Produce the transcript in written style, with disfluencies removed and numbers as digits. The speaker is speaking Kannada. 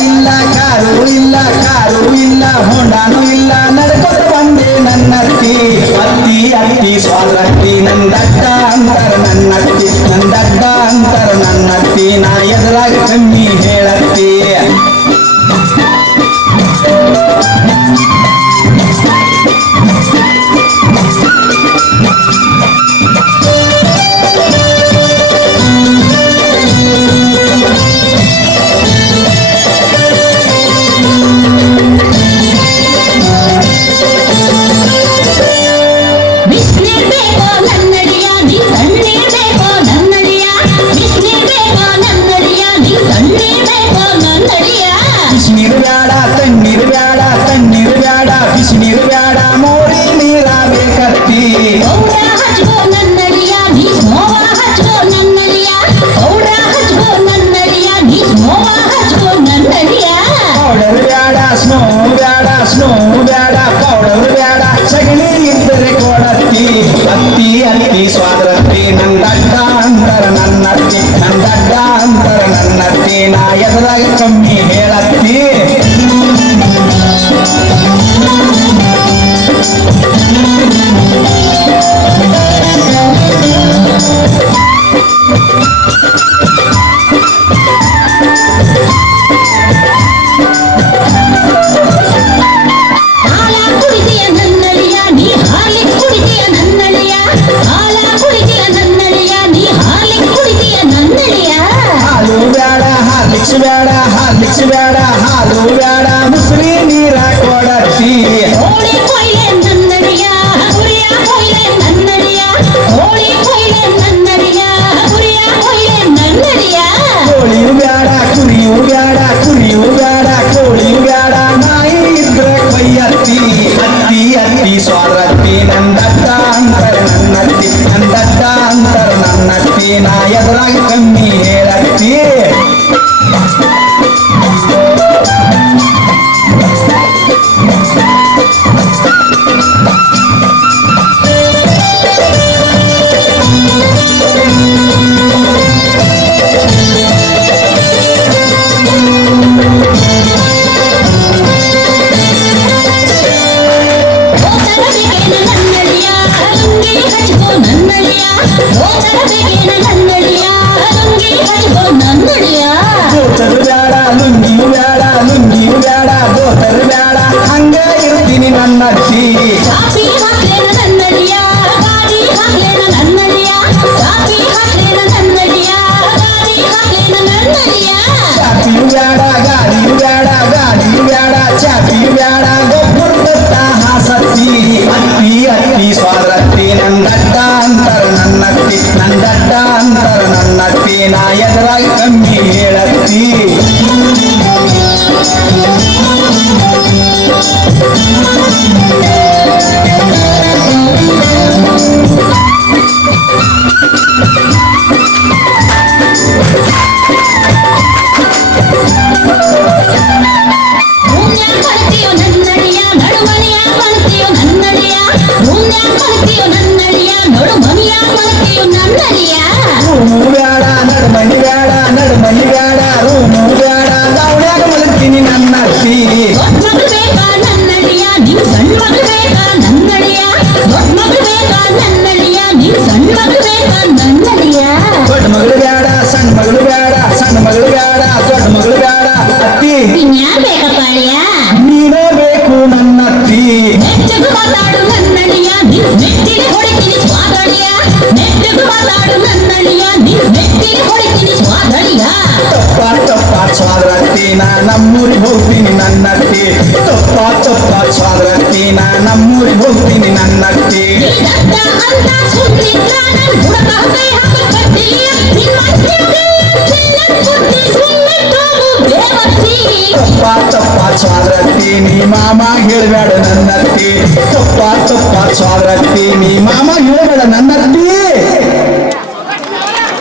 ಇಲ್ಲ ಕಾರು ಇಲ್ಲ ಹೊಂಡಾನು ಇಲ್ಲ ನಡ್ಕೊತ ಬಂದೆ ನನ್ನತ್ತಿ ಅತ್ತಿ ಅತ್ತಿ ಸ್ವಾದ್ರತ್ತಿ ನಂದಡ್ಡ ಅಂತರ ನನ್ನತ್ತಿ ನಾ ಎದುರಾಗ ಕಮ್ಮಿ ಹೇಳತ್ತಿ ತಣ್ಣೀರು ಬ್ಯಾಡ ಬಿಸಿನೀರು ಬ್ಯಾಡ ಮೋರಿ ನೀರ ಬೇಕತ್ತಿ ಪೌಡರ್ ಬ್ಯಾಡ ಸ್ನೋ ಬ್ಯಾಡ ಪೌಡರ್ ಬ್ಯಾಡ ಸಗಣಿ ಇದ್ದರೆ ಕೊಡತ್ತಿ ಅತ್ತಿ ಅತ್ತಿ ಸ್ವಾದ್ರತ್ತಿ ನಂದಡ್ಡ ಅಂತರ ನನ್ನತ್ತಿ ನಾ ಎದುರಾಗ ಕಮ್ಮಿ ಹೇಳತ್ತಿ ಹಾರ್ಲಿಕ್ಸ್ ಬೇಡ ಹಾಲು ಬೇಡ ಮುಸ್ರಿ ನೀರ ಕೊಡತ್ತಿ ಕೋಳಿಯು ಬೇಡ ಕುರಿಯು ಬೇಡ ಕೋಳಿಯು ಬೇಡ ನಾಯಿ ಇದ್ರೆ ಕೊಯ್ಯತ್ತಿ ಅತ್ತಿ ಅತ್ತಿ ಸ್ವಾದ್ರತ್ತಿ ನಂದಡ್ಡ ಅಂತರ ನನ್ನತ್ತಿ ನಾ ಎದುರಾಗಿ ಕಮ್ಮಿ ಹೇಳತ್ತಿ ಲುಂಗಿಯು ಬೇಡ ಗೋತರು ಬೇಡ ಹಂಗ ಇರ್ತೀನಿ ನನ್ನತ್ತಿ ಚಾಪಿಯು ಬೇಡ ಗಾಡಿಯು ಬೇಡ ಚಾಪಿಯು ಬೇಡ ಗೊಬ್ಬರ ಹಾಸತ್ತಿ ಅತ್ತಿ ಅತ್ತಿ ಸ್ವಾದ್ರತ್ತಿ ನಂದಡ್ಡ ಅಂತರ ನನ್ನತ್ತಿ ನಾ ಎದುರಾಗಿ ಕಮ್ಮಿ ಹೇಳತ್ತಿ ನಡುಮನಿ ಬೇಡ ರೂಮು ಬೇಡ ದೌಡ್ಯಾಗ ಮಲಗ್ತೀನಿ ನನ್ನತ್ತಿ ದೊಡ್ಡ ಮಗಳು ಬೇಡ ಸಣ್ಣ ಮಗಳು ಬೇಡ ದೊಡ್ಡ ಮಗಳು ಬೇಡ ಅತ್ತಿ ನೀನೇ ಬೇಕು ನನ್ನತ್ತಿ ತಪ್ಪ ಸ್ವಾದ್ರತ್ತಿ ನಾ ನಮ್ಮೂರಿಗೆ ಹೋಗ್ತೀನಿ ನನ್ನತ್ತಿ ತಪ್ಪ ಸ್ವಾದ್ರತ್ತಿ ನಾ ನಮ್ಮೂರಿಗೆ ಹೋಗ್ತೀನಿ ನನ್ನತ್ತಿ ತಪ್ಪ ಸ್ವಾದ್ರತ್ತಿ ನೀ ಮಾಮ ಹೇಳ್ಬೇಡ ನನ್ನತ್ತಿ ತಪ್ಪ ಸ್ವಾದ್ರತ್ತಿ ನೀ ಮಾಮ ಹೇಳ್ಬೇಡ ನನ್ನತ್ತಿ